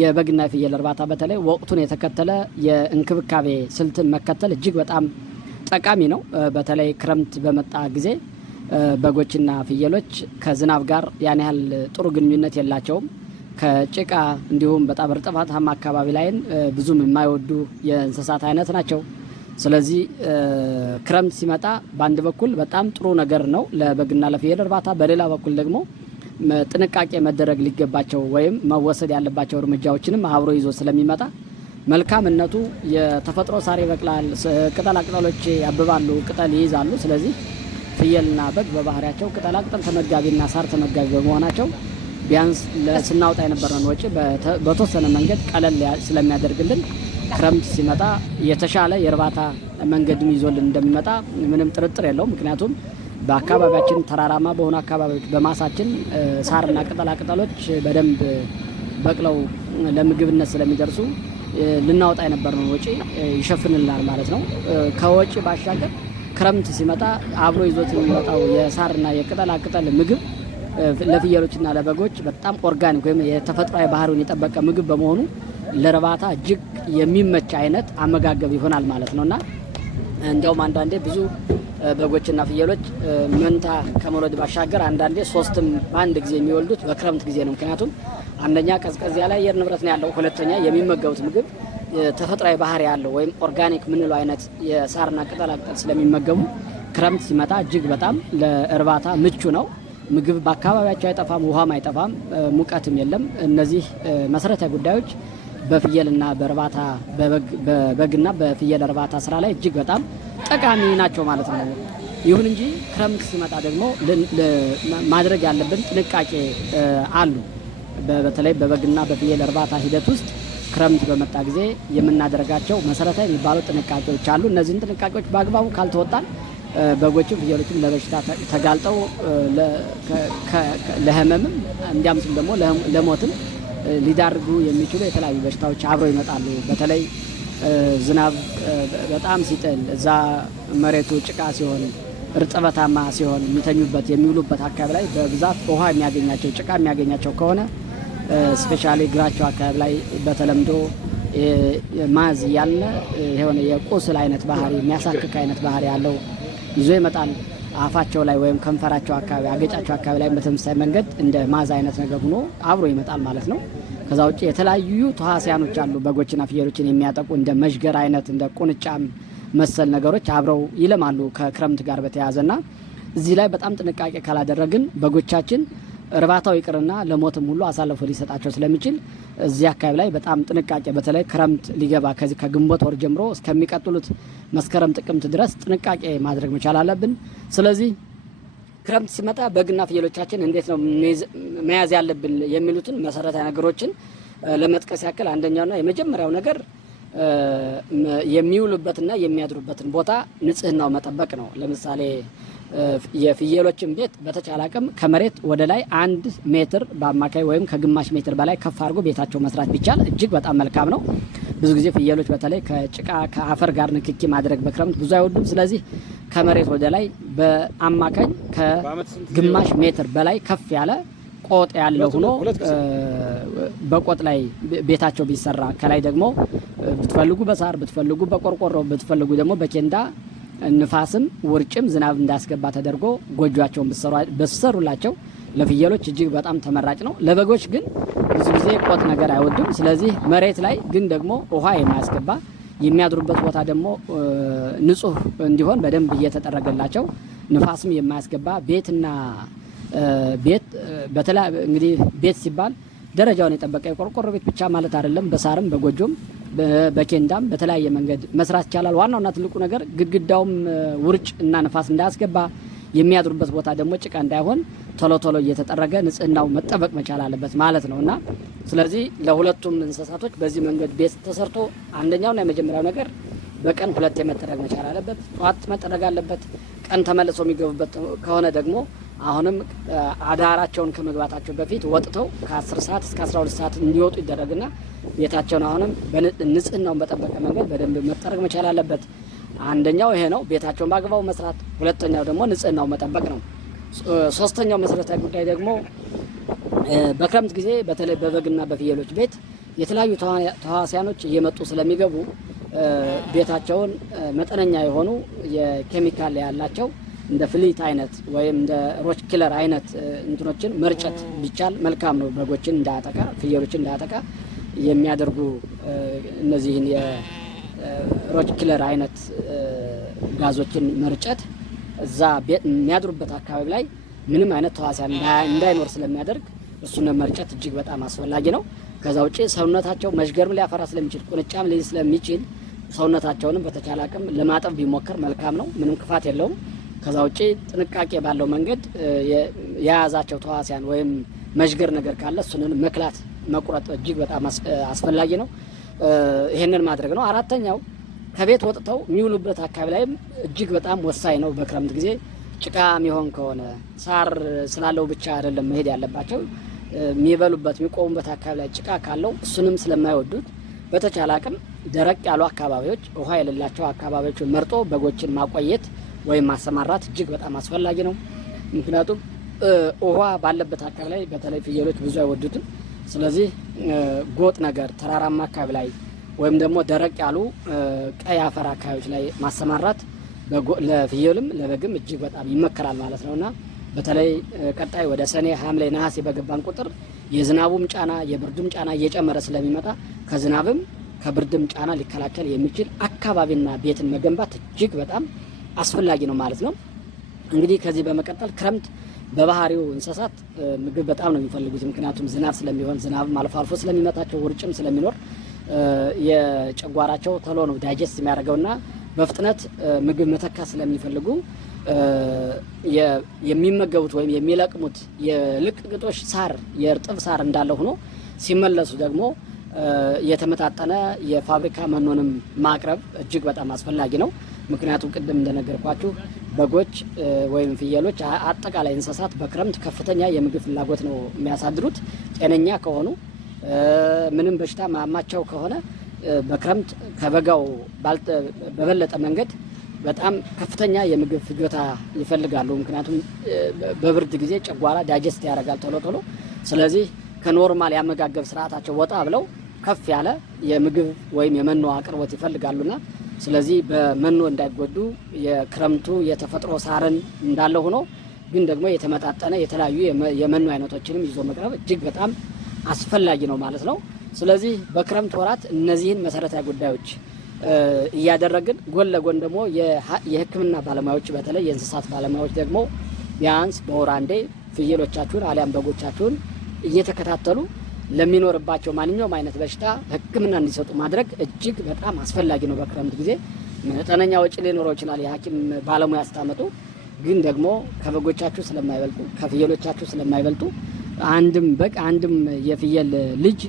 የበግና የፍየል እርባታ በተለይ ወቅቱን የተከተለ የእንክብካቤ ስልትን መከተል እጅግ በጣም ጠቃሚ ነው። በተለይ ክረምት በመጣ ጊዜ በጎችና ፍየሎች ከዝናብ ጋር ያን ያህል ጥሩ ግንኙነት የላቸውም። ከጭቃ እንዲሁም በጣም እርጥበታማ አካባቢ ላይን ብዙም የማይወዱ የእንስሳት አይነት ናቸው። ስለዚህ ክረምት ሲመጣ በአንድ በኩል በጣም ጥሩ ነገር ነው ለበግና ለፍየል እርባታ፣ በሌላ በኩል ደግሞ ጥንቃቄ መደረግ ሊገባቸው ወይም መወሰድ ያለባቸው እርምጃዎችንም አብሮ ይዞ ስለሚመጣ መልካምነቱ የተፈጥሮ ሳር ይበቅላል፣ ቅጠላቅጠሎች ያብባሉ፣ ቅጠል ይይዛሉ። ስለዚህ ፍየልና በግ በባህሪያቸው ቅጠላቅጠል ተመጋቢና ሳር ተመጋቢ በመሆናቸው ቢያንስ ለስናውጣ የነበረውን ወጪ በተወሰነ መንገድ ቀለል ስለሚያደርግልን ክረምት ሲመጣ የተሻለ የእርባታ መንገድን ይዞልን እንደሚመጣ ምንም ጥርጥር የለውም። ምክንያቱም በአካባቢያችን ተራራማ በሆኑ አካባቢዎች በማሳችን ሳርና ቅጠላቅጠሎች በደንብ በቅለው ለምግብነት ስለሚደርሱ ልናወጣ የነበረውን ወጪ ይሸፍንልናል ማለት ነው። ከወጪ ባሻገር ክረምት ሲመጣ አብሮ ይዞት የሚመጣው የሳርና የቅጠላቅጠል ምግብ ለፍየሎችና ለበጎች በጣም ኦርጋኒክ ወይም የተፈጥሯዊ ባህሪውን የጠበቀ ምግብ በመሆኑ ለእርባታ እጅግ የሚመች አይነት አመጋገብ ይሆናል ማለት ነውና እንዲያውም አንዳንዴ ብዙ በጎችና ፍየሎች መንታ ከመውለድ ባሻገር አንዳንዴ ሶስትም በአንድ ጊዜ የሚወልዱት በክረምት ጊዜ ነው። ምክንያቱም አንደኛ ቀዝቀዝ ያለ አየር ንብረት ነው ያለው፣ ሁለተኛ የሚመገቡት ምግብ ተፈጥሯዊ ባህሪ ያለው ወይም ኦርጋኒክ ምንለው አይነት የሳርና ቅጠላቅጠል ስለሚመገቡ ክረምት ሲመጣ እጅግ በጣም ለእርባታ ምቹ ነው። ምግብ በአካባቢያቸው አይጠፋም፣ ውሃም አይጠፋም፣ ሙቀትም የለም። እነዚህ መሰረታዊ ጉዳዮች በፍየልና በእርባታ በበግና በፍየል እርባታ ስራ ላይ እጅግ በጣም ጠቃሚ ናቸው ማለት ነው። ይሁን እንጂ ክረምት ሲመጣ ደግሞ ማድረግ ያለብን ጥንቃቄ አሉ። በተለይ በበግና በፍየል እርባታ ሂደት ውስጥ ክረምት በመጣ ጊዜ የምናደርጋቸው መሰረታዊ የሚባሉ ጥንቃቄዎች አሉ። እነዚህን ጥንቃቄዎች በአግባቡ ካልተወጣን በጎችም ፍየሎችም ለበሽታ ተጋልጠው ለህመምም እንዲያም ሲል ደግሞ ለሞትም ሊዳርጉ የሚችሉ የተለያዩ በሽታዎች አብረው ይመጣሉ። በተለይ ዝናብ በጣም ሲጥል እዛ መሬቱ ጭቃ ሲሆን እርጥበታማ ሲሆን የሚተኙበት የሚውሉበት አካባቢ ላይ በብዛት ውሃ የሚያገኛቸው ጭቃ የሚያገኛቸው ከሆነ ስፔሻሊ እግራቸው አካባቢ ላይ በተለምዶ ማዝ ያለ የሆነ የቁስል አይነት ባህሪ የሚያሳክክ አይነት ባህሪ ያለው ይዞ ይመጣል። አፋቸው ላይ ወይም ከንፈራቸው አካባቢ አገጫቸው አካባቢ ላይ በተመሳሳይ መንገድ እንደ ማዝ አይነት ነገር ሆኖ አብሮ ይመጣል ማለት ነው። ከዛ ውጭ የተለያዩ ተዋሲያኖች አሉ በጎችና ፍየሎችን የሚያጠቁ እንደ መዥገር አይነት እንደ ቁንጫም መሰል ነገሮች አብረው ይለማሉ ከክረምት ጋር በተያያዘና እዚህ ላይ በጣም ጥንቃቄ ካላደረግን በጎቻችን እርባታው ይቅርና ለሞትም ሁሉ አሳልፎ ሊሰጣቸው ስለሚችል እዚህ አካባቢ ላይ በጣም ጥንቃቄ በተለይ ክረምት ሊገባ ከዚህ ከግንቦት ወር ጀምሮ እስከሚቀጥሉት መስከረም ጥቅምት ድረስ ጥንቃቄ ማድረግ መቻል አለብን። ስለዚህ ክረምት ሲመጣ በግና ፍየሎቻችን እንዴት ነው መያዝ ያለብን የሚሉትን መሰረታዊ ነገሮችን ለመጥቀስ ያክል አንደኛውና የመጀመሪያው ነገር የሚውሉበትና የሚያድሩበትን ቦታ ንጽህናው መጠበቅ ነው። ለምሳሌ የፍየሎችን ቤት በተቻለ አቅም ከመሬት ወደ ላይ 1 ሜትር በአማካይ ወይም ከግማሽ ሜትር በላይ ከፍ አድርጎ ቤታቸው መስራት ቢቻል እጅግ በጣም መልካም ነው። ብዙ ጊዜ ፍየሎች በተለይ ከጭቃ ከአፈር ጋር ንክኪ ማድረግ በክረምት ብዙ አይወዱም። ስለዚህ ከመሬት ወደ ላይ በአማካኝ ከግማሽ ሜትር በላይ ከፍ ያለ ቆጥ ያለው ሆኖ በቆጥ ላይ ቤታቸው ቢሰራ ከላይ ደግሞ ብትፈልጉ በሳር ብትፈልጉ በቆርቆሮ ብትፈልጉ ደግሞ በኬንዳ ንፋስም ውርጭም ዝናብ እንዳያስገባ ተደርጎ ጎጆአቸውን በሰሩላቸው ለፍየሎች እጅግ በጣም ተመራጭ ነው። ለበጎች ግን ብዙ ጊዜ ቆጥ ነገር አይወዱም። ስለዚህ መሬት ላይ ግን ደግሞ ውሃ የማያስገባ የሚያድሩበት ቦታ ደግሞ ንጹህ እንዲሆን በደንብ እየተጠረገላቸው ንፋስም የማያስገባ ቤትና ቤት በተለይ እንግዲህ ቤት ሲባል ደረጃውን የጠበቀ የቆርቆሮ ቤት ብቻ ማለት አይደለም። በሳርም በጎጆም በኬንዳም በተለያየ መንገድ መስራት ይቻላል። ዋናውና ትልቁ ነገር ግድግዳውም ውርጭ እና ንፋስ እንዳያስገባ የሚያድሩበት ቦታ ደግሞ ጭቃ እንዳይሆን ቶሎ ቶሎ እየተጠረገ ንጽህናው መጠበቅ መቻል አለበት ማለት ነውና ስለዚህ ለሁለቱም እንስሳቶች በዚህ መንገድ ቤት ተሰርቶ አንደኛውና የመጀመሪያው ነገር በቀን 2 መጠረግ መቻል አለበት። ጧት መጠረግ አለበት። ቀን ተመልሰው የሚገቡበት ከሆነ ደግሞ አሁንም አዳራቸውን ከመግባታቸው በፊት ወጥተው ከ10 ሰዓት እስከ 12 ሰዓት እንዲወጡ ይደረግና ቤታቸውን አሁንም ንጽህናውን በጠበቀ መንገድ በደንብ መጠረግ መቻል አለበት። አንደኛው ይሄ ነው፣ ቤታቸውን በአግባቡ መስራት። ሁለተኛው ደግሞ ንጽህናው መጠበቅ ነው። ሶስተኛው መሰረታዊ ጉዳይ ደግሞ በክረምት ጊዜ በተለይ በበግና በፍየሎች ቤት የተለያዩ ተዋሲያኖች እየመጡ ስለሚገቡ ቤታቸውን መጠነኛ የሆኑ የኬሚካል ያላቸው እንደ ፍሊት አይነት ወይም እንደ ሮች ኪለር አይነት እንትኖችን መርጨት ቢቻል መልካም ነው። በጎችን እንዳያጠቃ ፍየሎችን እንዳያጠቃ የሚያደርጉ እነዚህን የሮች ኪለር አይነት ጋዞችን መርጨት እዛ የሚያድሩበት አካባቢ ላይ ምንም አይነት ተዋሲያን እንዳይኖር ስለሚያደርግ እሱን መርጨት እጅግ በጣም አስፈላጊ ነው። ከዛ ውጪ ሰውነታቸው መሽገርም ሊያፈራ ስለሚችል ቁንጫም ሊይዝ ስለሚችል ሰውነታቸውንም በተቻለ አቅም ለማጠብ ቢሞከር መልካም ነው። ምንም ክፋት የለውም። ከዛ ውጪ ጥንቃቄ ባለው መንገድ የያዛቸው ተዋሲያን ወይም መሽገር ነገር ካለ እሱንን መክላት መቁረጥ እጅግ በጣም አስፈላጊ ነው። ይሄንን ማድረግ ነው። አራተኛው ከቤት ወጥተው የሚውሉበት አካባቢ ላይም እጅግ በጣም ወሳኝ ነው። በክረምት ጊዜ ጭቃ የሚሆን ከሆነ ሳር ስላለው ብቻ አይደለም መሄድ ያለባቸው። የሚበሉበት የሚቆሙበት አካባቢ ላይ ጭቃ ካለው እሱንም ስለማይወዱት በተቻለ አቅም ደረቅ ያሉ አካባቢዎች፣ ውሃ የሌላቸው አካባቢዎችን መርጦ በጎችን ማቆየት ወይም ማሰማራት እጅግ በጣም አስፈላጊ ነው። ምክንያቱም ውሃ ባለበት አካባቢ ላይ በተለይ ፍየሎች ብዙ አይወዱትም። ስለዚህ ጎጥ ነገር ተራራማ አካባቢ ላይ ወይም ደግሞ ደረቅ ያሉ ቀይ አፈር አካባቢዎች ላይ ማሰማራት ለፍየልም ለበግም እጅግ በጣም ይመከራል ማለት ነውና በተለይ ቀጣይ ወደ ሰኔ፣ ሐምሌ፣ ነሐሴ በገባን ቁጥር የዝናቡም ጫና የብርዱም ጫና እየጨመረ ስለሚመጣ ከዝናብም ከብርድም ጫና ሊከላከል የሚችል አካባቢና ቤትን መገንባት እጅግ በጣም አስፈላጊ ነው ማለት ነው። እንግዲህ ከዚህ በመቀጠል ክረምት በባህሪው እንስሳት ምግብ በጣም ነው የሚፈልጉት። ምክንያቱም ዝናብ ስለሚሆን ዝናብም አልፎ አልፎ ስለሚመታቸው ውርጭም ስለሚኖር የጨጓራቸው ቶሎ ነው ዳይጀስት የሚያደርገውና በፍጥነት ምግብ መተካት ስለሚፈልጉ የሚመገቡት ወይም የሚለቅሙት የልቅቅጦሽ ሳር የእርጥብ ሳር እንዳለ ሆኖ ሲመለሱ ደግሞ የተመጣጠነ የፋብሪካ መኖንም ማቅረብ እጅግ በጣም አስፈላጊ ነው። ምክንያቱም ቅድም እንደነገርኳችሁ በጎች ወይም ፍየሎች አጠቃላይ እንስሳት በክረምት ከፍተኛ የምግብ ፍላጎት ነው የሚያሳድሩት። ጤነኛ ከሆኑ ምንም በሽታ ማማቸው ከሆነ በክረምት ከበጋው በበለጠ መንገድ በጣም ከፍተኛ የምግብ ፍጆታ ይፈልጋሉ። ምክንያቱም በብርድ ጊዜ ጨጓራ ዳይጀስት ያደርጋል ቶሎ ቶሎ። ስለዚህ ከኖርማል ያመጋገብ ስርዓታቸው ወጣ ብለው ከፍ ያለ የምግብ ወይም የመኖ አቅርቦት ይፈልጋሉና ስለዚህ በመኖ እንዳይጎዱ የክረምቱ የተፈጥሮ ሳርን እንዳለ ሆኖ ግን ደግሞ የተመጣጠነ የተለያዩ የመኖ አይነቶችንም ይዞ መቅረብ እጅግ በጣም አስፈላጊ ነው ማለት ነው። ስለዚህ በክረምት ወራት እነዚህን መሰረታዊ ጉዳዮች እያደረግን ጎን ለጎን ደግሞ የሕክምና ባለሙያዎች በተለይ የእንስሳት ባለሙያዎች ደግሞ ቢያንስ በወር አንዴ ፍየሎቻችሁን አሊያም በጎቻችሁን እየተከታተሉ ለሚኖርባቸው ማንኛውም አይነት በሽታ ሕክምና እንዲሰጡ ማድረግ እጅግ በጣም አስፈላጊ ነው። በክረምት ጊዜ መጠነኛ ወጪ ሊኖረው ይችላል የሐኪም ባለሙያ ስታመጡ፣ ግን ደግሞ ከበጎቻችሁ ስለማይበልጡ ከፍየሎቻችሁ ስለማይበልጡ አንድም በግ አንድም የፍየል ልጅ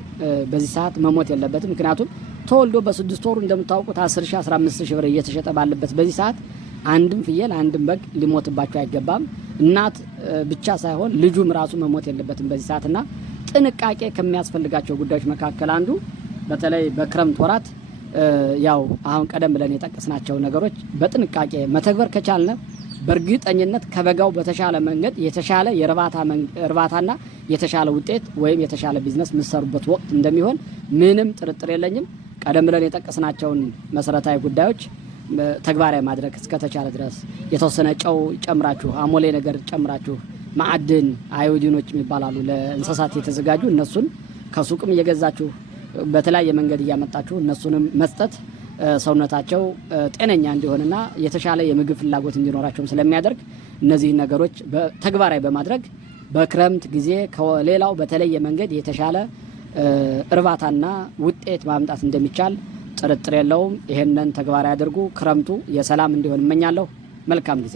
በዚህ ሰዓት መሞት የለበትም። ምክንያቱም ተወልዶ በ6 ወሩ እንደምታውቁት 10,000 15,000 ብር እየተሸጠ ባለበት በዚህ ሰዓት አንድም ፍየል አንድም በግ ሊሞትባቸው አይገባም። እናት ብቻ ሳይሆን ልጁም ራሱ መሞት የለበትም በዚህ ሰዓትና ጥንቃቄ ከሚያስፈልጋቸው ጉዳዮች መካከል አንዱ በተለይ በክረምት ወራት ያው አሁን ቀደም ብለን የጠቀስናቸው ነገሮች በጥንቃቄ መተግበር ከቻልነ በእርግጠኝነት ከበጋው በተሻለ መንገድ የተሻለ የእርባታና የተሻለ ውጤት ወይም የተሻለ ቢዝነስ የምትሰሩበት ወቅት እንደሚሆን ምንም ጥርጥር የለኝም። ቀደም ብለን የጠቀስናቸውን መሰረታዊ ጉዳዮች ተግባራዊ ማድረግ እስከተቻለ ድረስ የተወሰነ ጨው ጨምራችሁ አሞሌ ነገር ጨምራችሁ ማዕድን አዮዲኖች የሚባላሉ ለእንስሳት የተዘጋጁ እነሱን ከሱቅም እየገዛችሁ በተለያየ መንገድ እያመጣችሁ እነሱንም መስጠት ሰውነታቸው ጤነኛ እንዲሆንና የተሻለ የምግብ ፍላጎት እንዲኖራቸውም ስለሚያደርግ እነዚህን ነገሮች ተግባራዊ በማድረግ በክረምት ጊዜ ከሌላው በተለየ መንገድ የተሻለ እርባታና ውጤት ማምጣት እንደሚቻል ጥርጥር የለውም። ይሄንን ተግባራዊ ያድርጉ። ክረምቱ የሰላም እንዲሆን እመኛለሁ። መልካም ጊዜ